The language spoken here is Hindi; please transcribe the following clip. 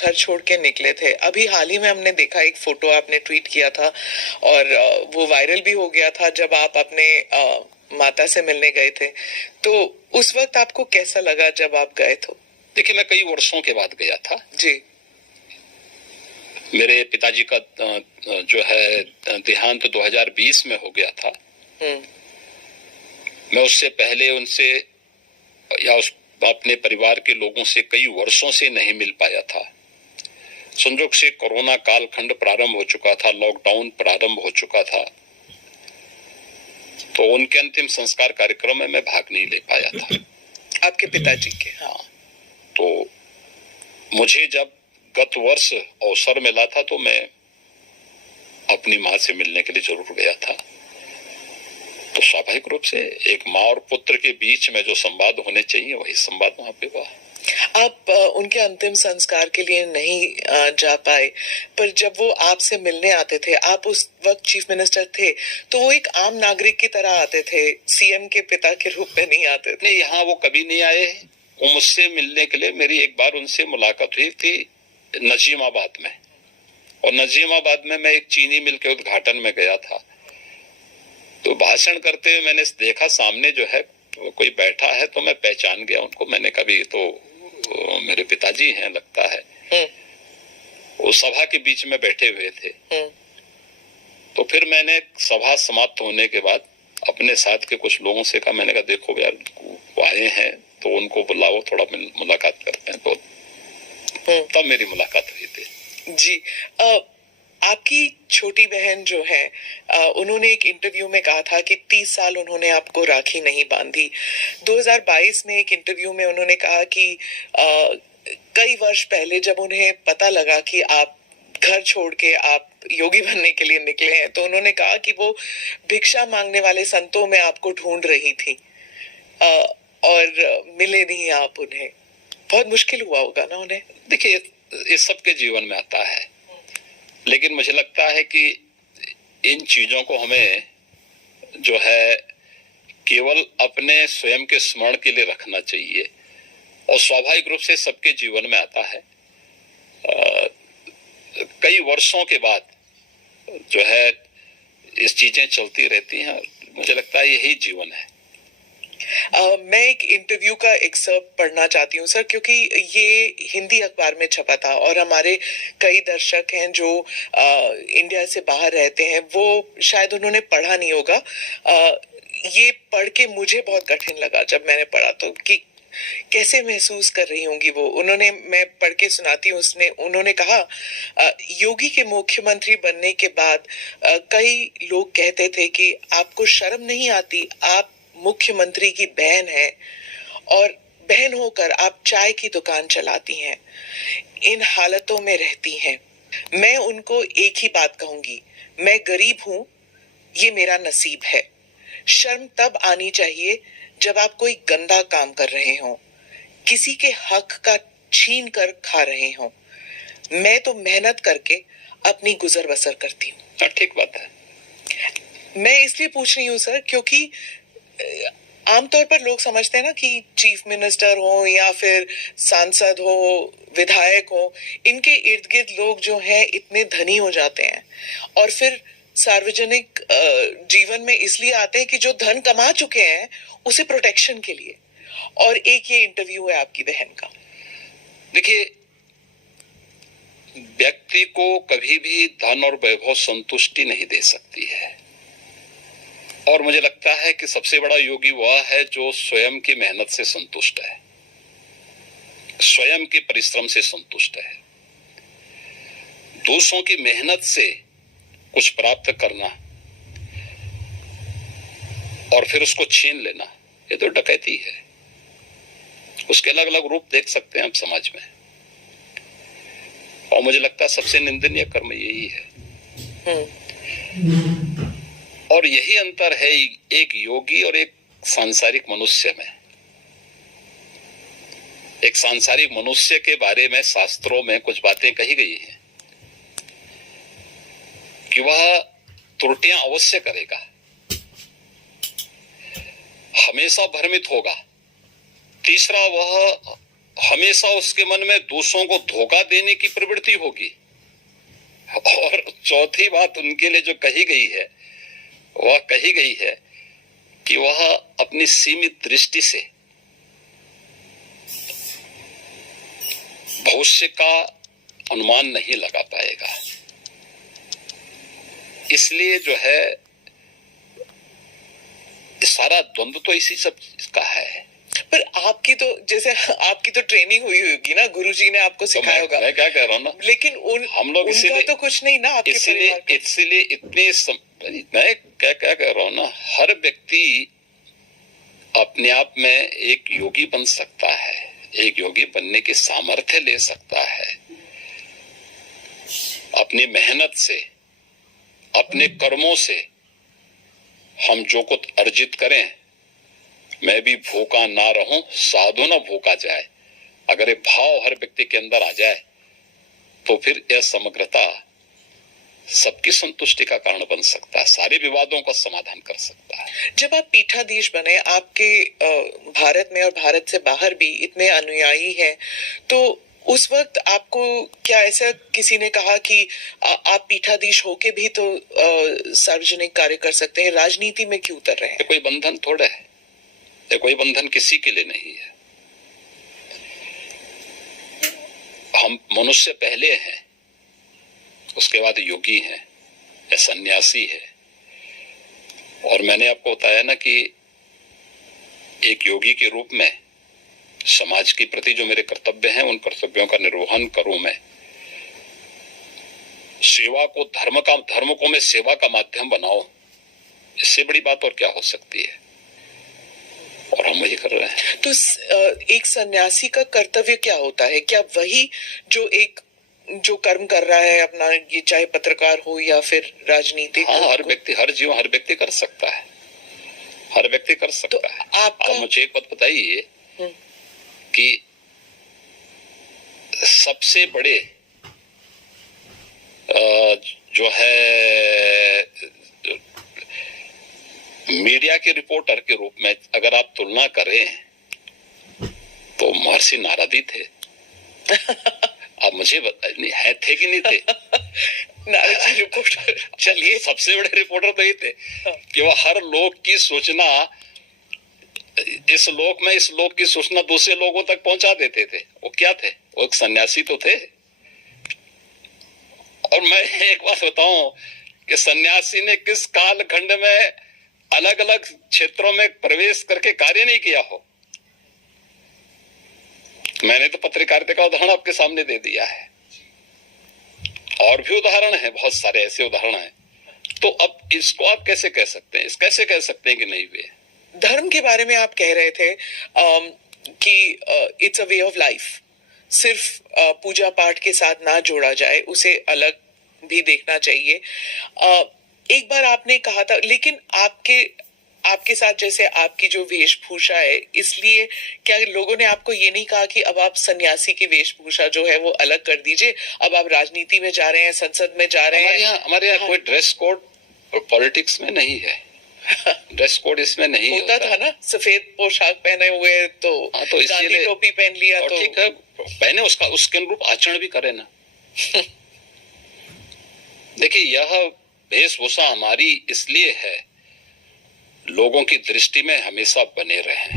घर छोड़ के निकले थे। अभी हाल ही में हमने देखा एक फोटो आपने ट्वीट किया था और वो वायरल भी हो गया था जब आप अपने माता से मिलने गए थे। तो उस वक्त आपको कैसा लगा जब आप गए थे? देखिए, मैं कई वर्षों के बाद गया था जी। मेरे पिताजी का जो है देहांत 2020 में हो गया था। मैं उससे पहले उनसे या अपने परिवार के लोगों से कई वर्षों से नहीं मिल पाया था। संयोग से कोरोना कालखंड प्रारंभ हो चुका था, लॉकडाउन प्रारंभ हो चुका था, तो उनके अंतिम संस्कार कार्यक्रम में मैं भाग नहीं ले पाया था। आपके पिताजी के? हाँ। तो मुझे जब गत वर्ष अवसर मिला था तो मैं अपनी माँ से मिलने के लिए जरूर गया था। तो स्वाभाविक रूप से एक माँ और पुत्र के बीच में जो संवाद होने चाहिए वही संवाद वहां पे हुआ। आप उनके अंतिम संस्कार के लिए नहीं जा पाए, पर जब वो आपसे मिलने आते थे, आप उस वक्त चीफ मिनिस्टर थे, तो वो एक आम नागरिक की तरह आते थे, सीएम के पिता के रूप में नहीं आते थे। नहीं, यहाँ वो कभी नहीं आए। वो मुझसे मिलने के लिए, मेरी एक बार उनसे मुलाकात हुई थी नजीमाबाद में, और नजीमाबाद में मैं एक चीनी मिल के उद्घाटन में गया था। तो भाषण करते हुए मैंने देखा सामने जो है कोई बैठा है, तो मैं पहचान गया उनको। मैंने कभी तो मेरे पिताजी हैं लगता है। वो सभा के बीच में बैठे हुए थे। तो फिर मैंने सभा समाप्त होने के बाद अपने साथ के कुछ लोगों से कहा, मैंने कहा देखो यार वो आए हैं तो उनको बुलाओ, थोड़ा मुलाकात करते हैं। तो तब मेरी मुलाकात हुई थी। जी। आपकी छोटी बहन जो है, उन्होंने एक इंटरव्यू में कहा था कि 30 साल उन्होंने आपको राखी नहीं बांधी। 2022 में एक इंटरव्यू में उन्होंने कहा कि कई वर्ष पहले जब उन्हें पता लगा कि आप घर छोड़ के आप योगी बनने के लिए निकले हैं, तो उन्होंने कहा कि वो भिक्षा मांगने वाले संतों में आपको ढूंढ रही थी और मिले नहीं आप उन्हें। बहुत मुश्किल हुआ होगा ना उन्हें? देखिए, ये सबके जीवन में आता है, लेकिन मुझे लगता है कि इन चीजों को हमें जो है केवल अपने स्वयं के स्मरण के लिए रखना चाहिए, और स्वाभाविक रूप से सबके जीवन में आता है। कई वर्षों के बाद जो है इस चीजें चलती रहती हैं। मुझे लगता है यही जीवन है। मैं एक इंटरव्यू का एक्सर्प्ट पढ़ना चाहती हूँ सर, क्योंकि ये हिंदी अखबार में छपा था और हमारे कई दर्शक हैं जो इंडिया से बाहर रहते हैं, वो शायद उन्होंने पढ़ा नहीं होगा। ये पढ़ के मुझे बहुत कठिन लगा जब मैंने पढ़ा, तो कि कैसे महसूस कर रही होंगी वो। मैं पढ़ के सुनाती हूँ। उन्होंने कहा, योगी के मुख्यमंत्री बनने के बाद कई लोग कहते थे कि आपको शर्म नहीं आती, आप मुख्यमंत्री की बहन है और बहन होकर आप चाय की दुकान चलाती हैं, इन हालतों में रहती हैं। मैं उनको एक ही बात कहूंगी, मैं गरीब हूं, ये मेरा नसीब है। शर्म तब आनी चाहिए जब आप कोई गंदा काम कर रहे हो, किसी के हक का छीन कर खा रहे हो। मैं तो मेहनत करके अपनी गुजर बसर करती हूँ। ठीक बात है। मैं इसलिए पूछ रही हूँ सर, क्योंकि आमतौर पर लोग समझते हैं ना कि चीफ मिनिस्टर हो या फिर सांसद हो, विधायक हो, इनके इर्द गिर्द लोग जो हैं इतने धनी हो जाते हैं और फिर सार्वजनिक जीवन में इसलिए आते हैं कि जो धन कमा चुके हैं उसे प्रोटेक्शन के लिए। और एक ये इंटरव्यू है आपकी बहन का। देखिए, व्यक्ति को कभी भी धन और वैभव संतुष्टि नहीं दे सकती है, और मुझे लगता है कि सबसे बड़ा योगी वह है जो स्वयं की मेहनत से संतुष्ट है, स्वयं के परिश्रम से संतुष्ट है। दूसरों की मेहनत से कुछ प्राप्त करना और फिर उसको छीन लेना, ये तो डकैती है। उसके अलग अलग रूप देख सकते हैं हम समाज में, और मुझे लगता है सबसे निंदनीय कर्म यही है। और यही अंतर है एक योगी और एक सांसारिक मनुष्य में। एक सांसारिक मनुष्य के बारे में शास्त्रों में कुछ बातें कही गई हैं कि वह त्रुटियां अवश्य करेगा, हमेशा भ्रमित होगा। तीसरा, वह हमेशा उसके मन में दूसरों को धोखा देने की प्रवृत्ति होगी। और चौथी बात उनके लिए जो कही गई है, वह कही गई है कि वह अपनी सीमित दृष्टि से भविष्य का अनुमान नहीं लगा पाएगा। इसलिए जो है सारा द्वंद्व तो इसी सब का है। पर आपकी तो जैसे आपकी तो ट्रेनिंग हुई होगी ना, गुरुजी ने आपको सिखाया होगा। मैं क्या कह रहा हूं ना, लेकिन हम लोग उनका तो कुछ नहीं ना आपके परिवार का। इसलिए मैं क्या कह रहा हूं ना, हर व्यक्ति अपने आप में एक योगी बन सकता है, एक योगी बनने की सामर्थ्य ले सकता है। अपनी मेहनत से, अपने कर्मों से हम जो कुछ अर्जित करें, मैं भी भूखा ना रहूं, साधु ना भूखा जाए, अगर ये भाव हर व्यक्ति के अंदर आ जाए तो फिर यह समग्रता सबकी संतुष्टि का कारण बन सकता है, सारे विवादों का समाधान कर सकता है। जब आप पीठाधीश बने, आपके भारत में और भारत से बाहर भी इतने अनुयायी हैं, तो उस वक्त आपको क्या ऐसा किसी ने कहा कि आप पीठाधीश होके भी तो सार्वजनिक कार्य कर सकते हैं, राजनीति में क्यों उतर रहे हैं? कोई बंधन थोड़ा है, ये कोई बंधन किसी के लिए नहीं है। हम मनुष्य पहले हैं, उसके बाद योगी हैं या सन्यासी है। और मैंने आपको बताया ना कि एक योगी के रूप में समाज के प्रति जो मेरे कर्तव्य हैं, उन कर्तव्यों का निर्वहन करूं मैं। सेवा को धर्म को मैं सेवा का माध्यम बनाऊं, इससे बड़ी बात और क्या हो सकती है? और हम वही कर रहे हैं। तो एक सन्यासी का कर्तव्य क्या होता है? क्या वही जो कर्म कर रहा है अपना, ये चाहे पत्रकार हो या फिर राजनीति? हाँ, हर व्यक्ति कर सकता है, हर व्यक्ति कर सकता है। आप मुझे एक बात बताइए कि सबसे बड़े जो है मीडिया के रिपोर्टर के रूप में अगर आप तुलना करें तो महर्षि नारद ही थे। आप मुझे है थे कि नहीं थे? नारद जी रिपोर्टर, चलिए सबसे बड़े रिपोर्टर तो ये थे कि वो हर लोक की सूचना इस लोक की सूचना दूसरे लोगों तक पहुंचा देते थे। वो क्या थे? वो एक सन्यासी तो थे। और मैं एक बात बताऊं कि सन्यासी ने किस कालखंड में अलग अलग क्षेत्रों में प्रवेश करके कार्य नहीं किया हो। मैंने तो पत्रकारिता का उदाहरण आपके सामने दे दिया है, और भी उदाहरण है, बहुत सारे ऐसे उदाहरण हैं। तो अब इसको आप कैसे कह सकते हैं, कैसे कह सकते हैं कि नहीं हुए? धर्म के बारे में आप कह रहे थे कि it's a way of life, सिर्फ पूजा पाठ के साथ ना जोड़ा जाए, उसे अलग भी देखना चाहिए। एक बार आपने कहा था, लेकिन आपके साथ जैसे आपकी जो वेशभूषा है, इसलिए क्या लोगों ने आपको ये नहीं कहा कि अब आप सन्यासी की वेशभूषा जो है वो अलग कर दीजिए, अब आप राजनीति में जा रहे हैं, संसद में जा रहे हैं? हमारे यहाँ कोई ड्रेस कोड पॉलिटिक्स में नहीं है। ड्रेस कोड इसमें नहीं होता था ना, सफेद पोशाक पहने हुए तो गांधी टोपी पहन लिया तो ठीक है, पहने, उसके अनुरूप आचरण भी करे ना। देखिए, यह वेशभूषा हमारी इसलिए है लोगों की दृष्टि में हमेशा बने रहें।